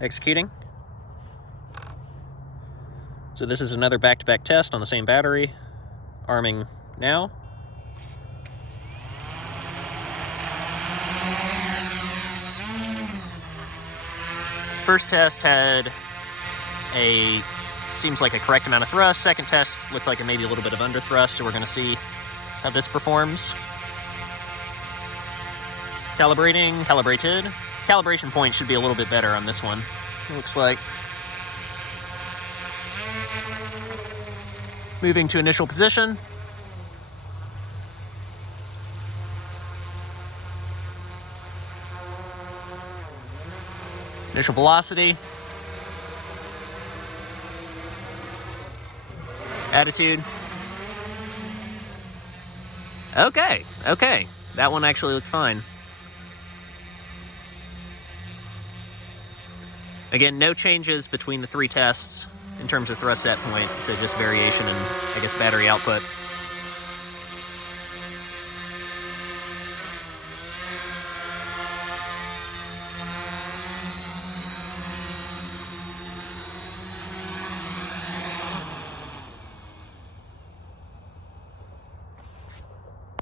Executing. So this is another back-to-back test on the same battery. Arming now. First test had seems like a correct amount of thrust. Second test looked like maybe a little bit of under thrust, so we're gonna see how this performs. Calibrating, calibrated. Calibration point should be a little bit better on this one, it looks like. Moving to initial position. Initial velocity. Attitude. Okay. That one actually looked fine. Again, no changes between the three tests in terms of thrust set point, so just variation in, I guess, battery output.